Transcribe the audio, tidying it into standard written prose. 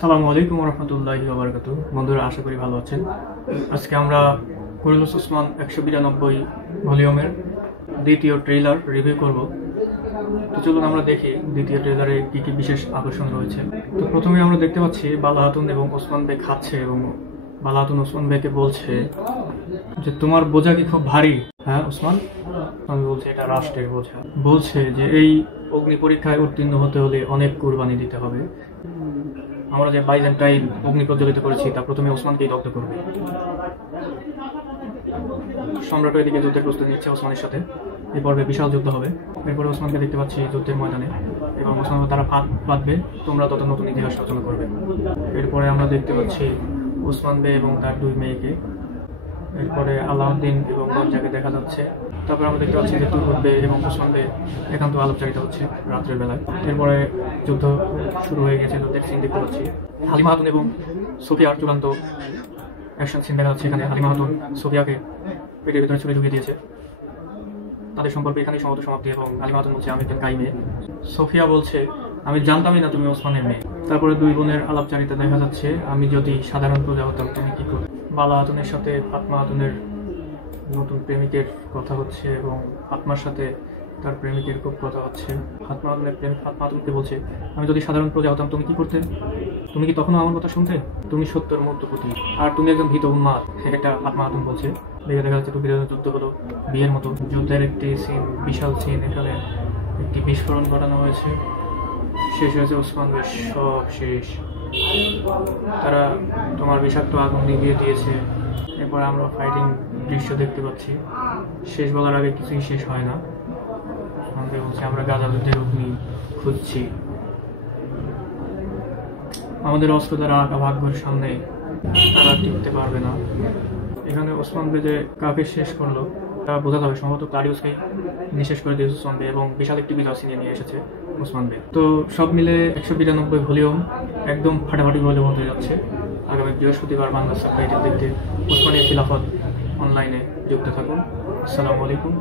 আসসালামু আলাইকুম রহমতুল্লাহি ওয়া বারাকাতুহু। বন্ধুরা, আশা করি ভালো আছেন। আজকে আমরা কুরুলুস ওসমান 192 ভলিউমের দ্বিতীয় ট্রেলার রিভিউ করব। তো চলুন আমরা দেখি দ্বিতীয় ট্রেলারে কি কি বিশেষ আকর্ষণ রয়েছে। তো প্রথমে আমরা দেখতে পাচ্ছি বালা হাতুন এবং ওসমান বে খাচ্ছে এবং বালা হাতুন ওসমান বেকে বলছে যে তোমার বোঝা কি খুব ভারী? হ্যাঁ ওসমান, আমি বলছি এটা রাষ্ট্রের বোঝা। বলছে যে এই অগ্নি পরীক্ষায় উত্তীর্ণ হতে হলে অনেক কুরবানি দিতে হবে। আমরা যে বাইজেন্টাইন অগ্নি প্রজ্বলিত করেছি তা প্রথমে ওসমানকেই দগ্ধ করবে। সম্রাট এদিকে যুদ্ধের প্রস্তুতি নিচ্ছে ওসমানের সাথে। এই পর্বে বিশাল যুদ্ধ হবে। এরপরে ওসমানকে দেখতে পাচ্ছি যুদ্ধের ময়দানে এবং ওসমান তারা ফাঁদ বাঁধবে, তোমরা তত নতুন ইতিহাস রচনা করবে। এরপরে আমরা দেখতে পাচ্ছি ওসমান বে এবং তার দুই মেয়েকে। এরপরে আলাউদ্দিন এবং গঞ্জাকে দেখা যাচ্ছে। তারপরে আমরা দেখতে পাচ্ছি যে তুরুদ বে এবং ওসমান বে একান্ত আলাপচারিতা হচ্ছে রাত্রের বেলায়। এরপরে যুদ্ধ শুরু হয়ে গেছে, যুদ্ধের সিন দেখতে পাচ্ছি। হালিমা হাতুন এবং সোফিয়ার চূড়ান্ত অ্যাকশন সিন দেখা যাচ্ছে। এখানে হালিমা হাতুন সোফিয়াকে পেটের ভিতরে ছুরি ঢুকিয়ে দিয়েছে। তাদের সম্পর্কে এখানেই সমাপ্তি এবং হালিমা হাতুন বলছে আমি একজন গাই মেয়ে। সোফিয়া বলছে আমি জানতামই না তুমি ওসমানের মেয়ে। তারপরে দুই বোনের আলাপচারিতা দেখা যাচ্ছে। আমি যদি সাধারণ প্রজা হতাম তুমি কি করতে? বালা হাতুনের সাথে ফাতমা হাতুনের নতুন প্রেমিকের কথা হচ্ছে এবং ফাতমার সাথে তার প্রেমিকের খুব কথা হচ্ছে। ফাতমা হাতুনের প্রেমিক ফাতমা হাতুনকে বলছে আমি যদি সাধারণ প্রজা হতাম তুমি কি করতে? তুমি কি তখনও আমার কথা শুনতে? তুমি সত্যের মূর্তপতি আর তুমি একজন ভীত উন্মাদ, এটা ফাতমা হাতুন বলছে। দেখা যাচ্ছে টুপির যুদ্ধ হলো বিয়ের মতো। যুদ্ধের একটি সিন, বিশাল সিন। এখানে একটি বিস্ফোরণ ঘটানো হয়েছে। শেষ হয়েছে ওসমান বেশ সব শেষ। তারা তোমার বিষাক্ত আগুন নিভিয়ে দিয়েছে। এরপর আমরা ফাইটিং দৃশ্য দেখতে পাচ্ছি। শেষ বলার আগে কিছুই শেষ হয় না। আমাদের বলছে আমরা গাজা যুদ্ধের অগ্নি খুঁজছি। আমাদের অস্ত্র দ্বারা আঁকা ভাগ্যের সামনে তারা টিকতে পারবে না। এখানে ওসমান বে যে কাকে শেষ করলো তা বোঝা যাবে। সম্ভবত ক্লাডিউসকে নিঃশেষ করে দিয়েছে ওসমান বে এবং বিশাল একটি বিজয় ছিনিয়ে নিয়ে এসেছে ওসমান বে। তো সব মিলে 192 ভলিউম একদম ফাটাফাটি ভলিউম হতে যাচ্ছে। আগামী বৃহস্পতিবার বাংলা সাবটাইটেল দেখতে ওসমানী খিলাফত অনলাইনে যুক্ত থাকুন। আসসালামু আলাইকুম।